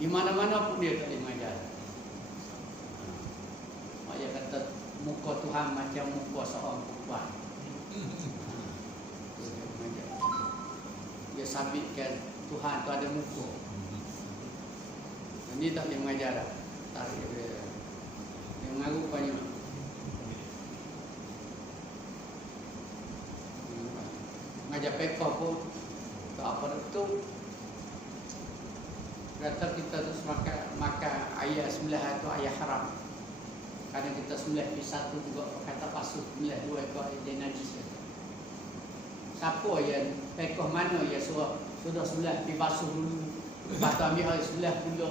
Di mana-mana pun dia tak boleh mengajar. Dia kata muka Tuhan macam muka seorang perempuan. Dia sabitkan Tuhan tu ada muka. Ini tak boleh mengajar. Tarik dia. Dia mengaku banyak. Mengajar pekoh pun tak apa tu. Kata kita terus makan ayat 9 itu ayat haram. Kadang kita sembelih di satu juga kata pasuh, sembelih 2 ekor dia najis. Siapa yang pekoh mana yang sudah sembelih dibasuh dulu. Lepas tu ambil air sembelih pula.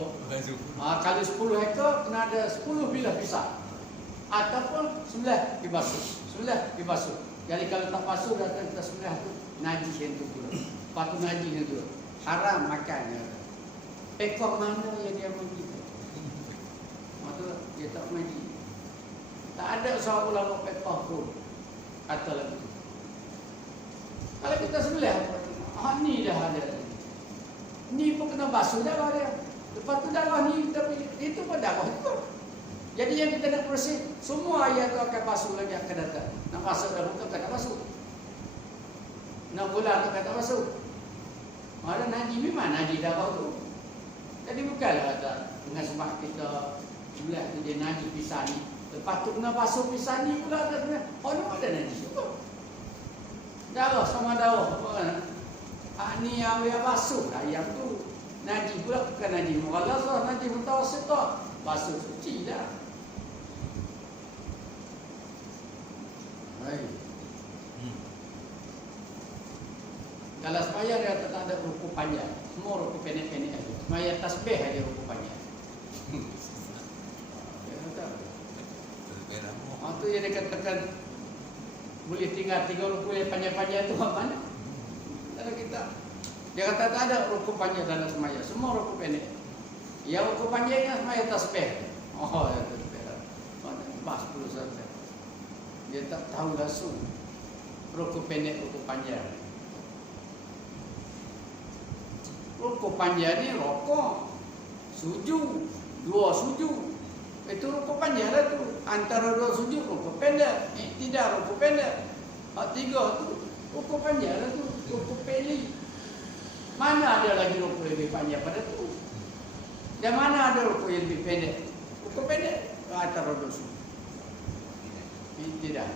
Kalau 10 ekor kena ada 10 bilah pisah. Ataupun sembelih dibasuh. Sembelih dibasuh. Jadi kalau tak basuh datang kita sembelih tu najis yang tu pula. Lepas tu najis yang tu. Haram makan. Pekoh mana yang dia mengaji. Waktu dia tak mengaji. Tak ada seorang ulama pekoh pun kata lagi. Kalau kita sembelih, ni dah ada. Ni pun kena basuh darah dia. Lepas tu darah ni kita pilih. Itu pun darah itu. Jadi yang kita nak bersih, semua ayat tu akan basuh lagi akan datang. Nak basuh dah bukan tak basuh. Nak bulan tu kata basuh. Ada najis memang najis darah tu. Jadi bukanlah kata dengan sebab kita sebelah tu dia najis pisah ni. Lepas tu kena basuh pisah ni pula ada sebenarnya. Oh ni ada najis juga. Darah sama darah. Ni yang dia basuh ayam tu. Najis pula bukan najis mughalazah, najis mutawassithah. Basuh suci dah. Baik. Kalau sembahyang dia tak ada rukuk panjang. Semua rukuk pendek-pendek aja. Sembahyang tasbih aja rukuk panjang. Tu yang dia katakan boleh tinggal 3 rukuk yang panjang-panjang tu mana? Kalau kita dia kata tak ada rukuk panjang dalam sembahyang. Semua rukuk pendek. Yang rukuk panjangnya sembahyang tasbih. Oh, ya tasbih. Pas 10 saja. Dia tak tahu langsung rukuk pendek, rukuk panjang. Rukuk panjang ni rokok, sujud, 2 sujud. Itu rukuk panjang lah tu. Antara 2 sujud rukuk pendek, tidak rukuk pendek. 3 tu rukuk panjang lah tu, rukuk pendek. Mana ada lagi rukuk lebih panjang pada tu? Dan mana ada rukuk yang lebih pendek? Rukuk pendek antara 2 sujud. Tidak.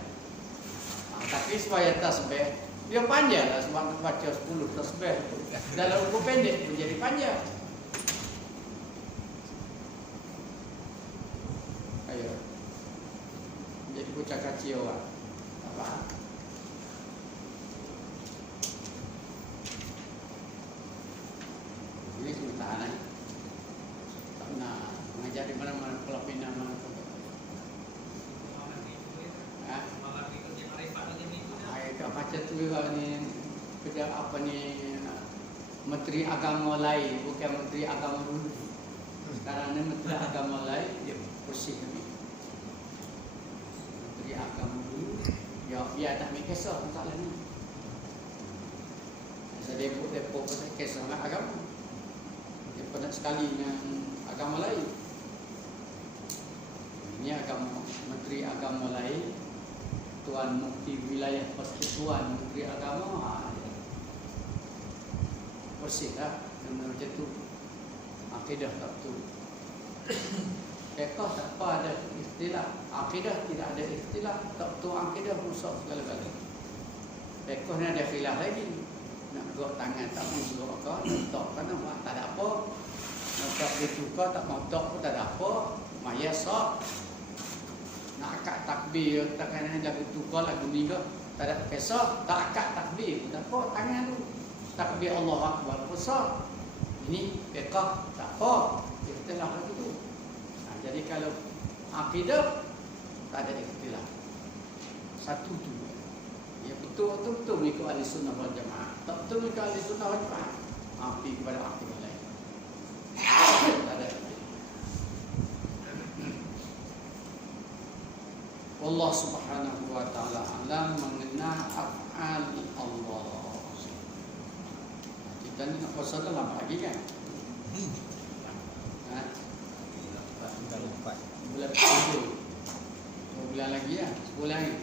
Tapi supaya tasbih dia panjang lah sebab baca 10 tasbih tu. Dalam rukuk pendek menjadi panjang. Ayo. Jadi bocah kacau orang. Apa? Ayat di mana-mana Pulau Pinang mana pun. Ayat macam tu juga ni kerja apa ni Menteri Agama lain, bukan Menteri Agama dulu. Sekarang ni Menteri Agama lain dia bersih ni. Menteri Agama dulu dia tak ambil kisah masalah ni. Saya depok pasal kisah agama. Dia pernah sekali dengan agama lain. Ini agama Menteri Agama lain, Tuan Mufti Wilayah Persekutuan Menteri Agama, bersih lah macam tu. Akidah tak betul. Fiqh tak apa ada istilah. Akidah tidak ada istilah. Tak betul akidah rusak segala-gala. Fiqh ni ada khilaf lagi. Nak gerak tangan tak mau gerak kau, tak kan tak ada apa. Nak tak ditukar tak mau tak pun tak ada apa. Maya sok. Nak akad takbir tak kena lagu tukar lagu ni ke. Tak ada kisah, tak akad takbir. Tak apa tangan tu. Takbir Allah Akbar besar. Ini fiqh tak apa. Istilah lagu tu. Jadi kalau akidah tak ada istilah. Satu tu. Ya betul mengikut ahli sunnah wal jamaah. Tak betul mengikut ahli sunnah wal jamaah. Api kepada akidah lain. Tak ada. Allah Subhanahu wa taala alam mengenal af'al Allah. Kita ni nak puasa dalam lagi kan? Bulan 7. 2 bulan lagi lah, sebulan lagi.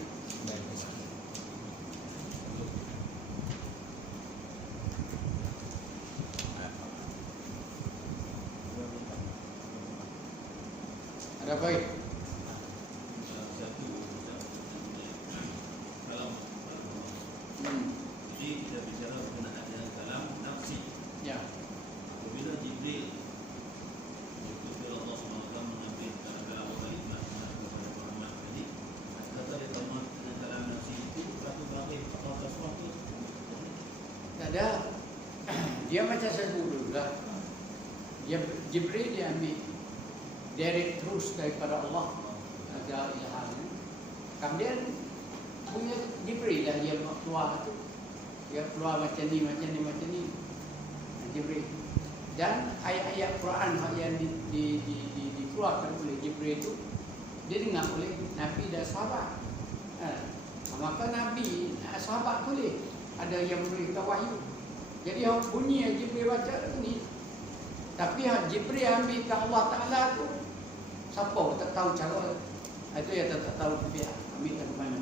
Ada baik. Jadi kita bicara berkenaan dengan kalam nafsi. Ya. Apabila Jibril mengikuti Allah SWT mengambil kalam baik kepada Muhammad tadi, kata dia tamat dengan kalam nafsi itu berapa berakhir atau sesuatu? Tak ada. Dia macam saya dulu lah. Jibril dia ambil direct terus daripada Allah. Ada ilham. Kemudian punya Jibril lah dia keluar tu. Dia keluar macam ni. Jibril. Dan ayat-ayat Quran yang dikeluarkan oleh Jibril itu dia dengar oleh Nabi dan sahabat. Maka Nabi, sahabat boleh ada yang memberikan wahyu. Jadi bunyi yang Jibril baca ni. Tapi Jibril ambil ke Allah Ta'ala tu, siapa tak tahu cara. Itu yang tak tahu dia ambil ke mana.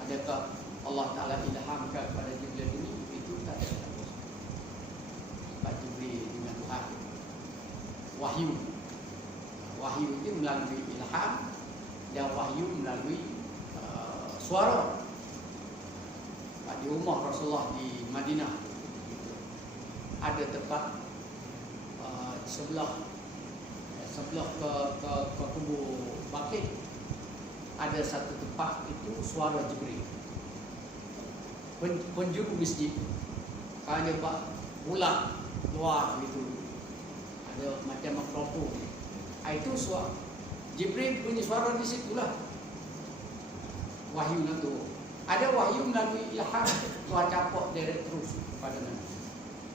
Adakah Allah Ta'ala ilhamkan kepada Jibril ini? Itu tak ada. Sebab Jibril dengan Tuhan wahyu. Wahyu itu melalui ilham dan wahyu melalui suara. Di rumah Rasulullah di Madinah ada tempat sebelah ke kubur Baqi ada satu tempat itu suara Jibril. Penjuru masjid kalau dia buat bulat luar gitu, ada macam mikrofon. Itu suara Jibril punya suara di situlah wahyu itu. Ada wahyu melalui ilham, Tuhan capok direct terus kepada Nabi.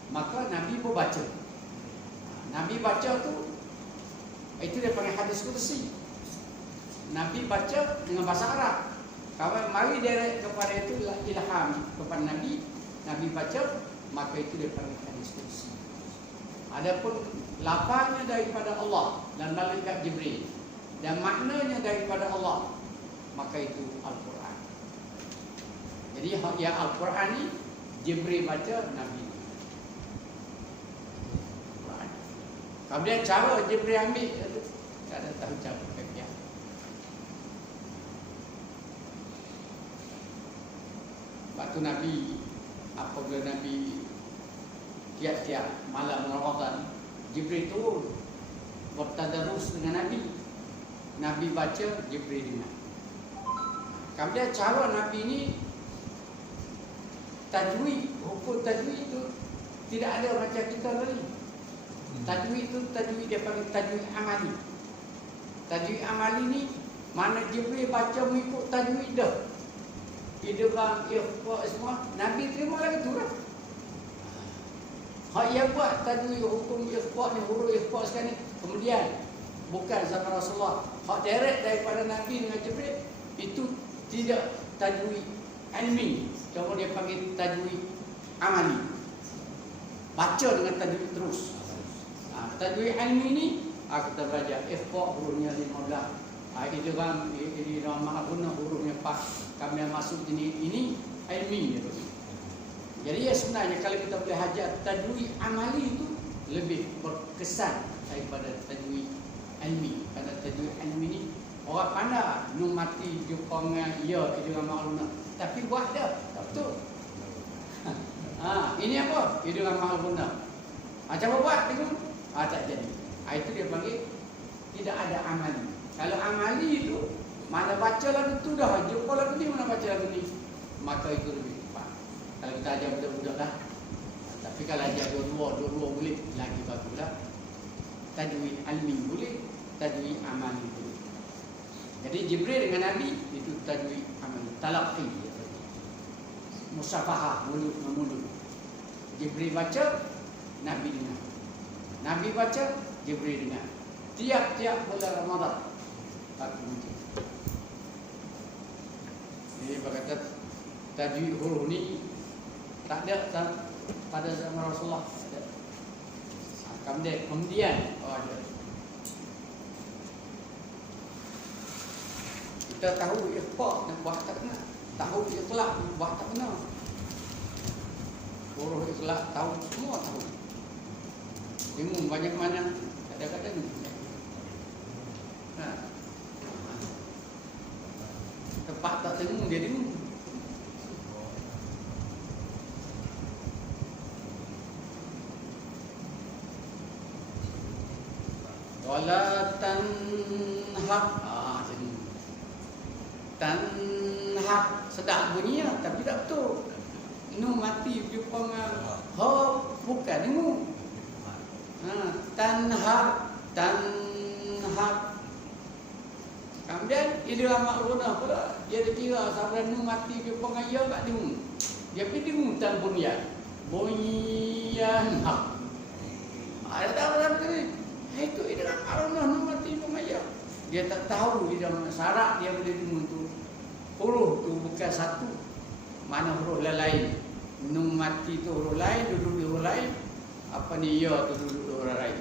Maka Nabi pun baca. Nabi baca tu, itu dia panggil hadis qudsi. Nabi baca dengan bahasa Arab. Kalau mari direct kepada itu ilham kepada Nabi, Nabi baca, maka itu dia panggil hadis qudsi. Adapun lafaznya daripada Allah dan malaikat Jibril dan maknanya daripada Allah, maka itu Al-Quran. Jadi yang Al-Quran ni Jibril baca, Nabi Quran. Kemudian cara Jibril ambil tak ada tahu cara fikir. Waktu Nabi, apabila Nabi tiap-tiap malam Ramadan, Jibril turun bertadarus dengan Nabi. Nabi baca, Jibril dengar. Kemudian cara Nabi ni tajwid, hukum tajwid itu tidak ada macam kita tadi. Tajwid itu tajwid dia panggil tajwid amali. Tajwid amali ni mana Jibril baca mengikut tajwid dah. Idgham, ikhfa semua Nabi terima lagi tu lah. Hak yang buat tajwid hukum ikhfa ni, huruf ikhfa sekarang ni kemudian bukan zaman Rasulullah. Hak direct daripada Nabi dengan Jibril itu tidak tajwid ilmi. Cuma dia panggil tajwid amali. Baca dengan tajwid terus. Tajwid ilmi ni kita belajar ikhfa hurufnya 15. Idgham ini nama guna hurufnya 4. Kami yang masuk ini ilmi dia. Jadi ya sebenarnya kalau kita boleh hajar tajwid amali itu lebih berkesan daripada tajwid ilmi. Kerana tajwid ilmi ni orang pandai nun mati jumpa dengan ya idgham ma'luna tapi buat dah tak betul. Ini apa? Idgham ma'luna. Cuba buat tengok. Tak jadi. Itu dia panggil tidak ada amali. Kalau amali itu mana baca lagu tu dah, jumpa lagu ni mana baca lagu ni, maka itu lebih tepat. Kalau kita ajar budak-budak lah. Tapi kalau ajar dua-dua boleh, lagi baguslah. Tajwid ilmi boleh, tajwid amali boleh. Jadi Jibril dengan Nabi itu tajwid amali, talaqi. Musafahah, mulut memulut. Jibril baca, Nabi dengar. Nabi baca, Jibril dengar. Tiap-tiap bulan Ramadan aku baca. Jadi berkata tajwid huruf ni tak ada pada zaman Rasulullah. Kemudian ada. Kita tahu ikhfa nak buat tak kena. Tahu ikhlas buat tak kena. Huruf ikhlas tahu semua tahu. Bingung banyak mana kadang-kadang tepat tak dengung dia dengung. Wala tanhaq tanhaq sedap bunyinya tapi tak betul. Nun mati jumpa dengan ha bukan dengung. Tanhaq kemudian idgham ma'luna pula dia dikira sampai nun mati jumpa dengan ya tak dengung. Dia pergi dengung tan bunyian. Bunyian hak. Ada tahu dalam ni. Itu idgham ma'luna nun mati jumpa dengan ya. Dia tak tahu idgham syarat dia boleh dengung tu. Huruf tu bukan satu. Mana huruf lain. Nun mati tu huruf lain, duduk di huruf lain. Apa ni ya tu duduk di huruf lain.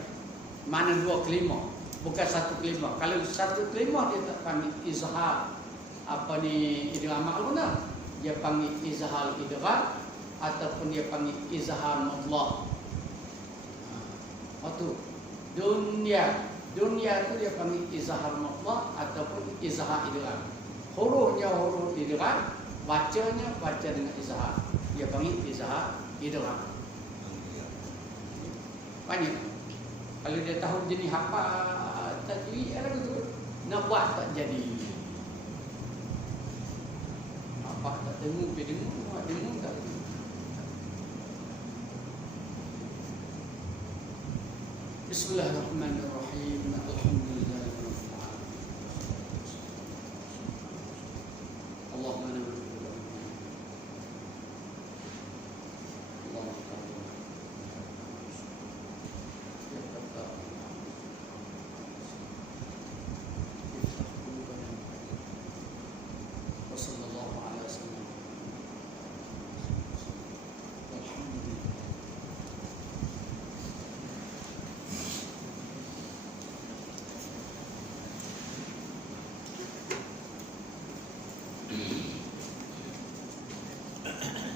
Mana dua kelima. Bukan satu kelima. Kalau satu kelima dia tak panggil izhar. Apa ni idgham ma'luna? Dia panggil izhar idgham ataupun dia panggil izhar mutlaq. Waktu dunia tu dia panggil izhar mutlaq ataupun izhar idgham. Hurufnya huruf idgham, bacanya baca dengan izhar. Dia panggil izhar idgham. Banyak. Kalau dia tahu jenis apa tajwid ada tu nak buat tak jadi. Apa tak dengung, dengung tak. Bismillahirrahmanirrahim. Alhamdulillah.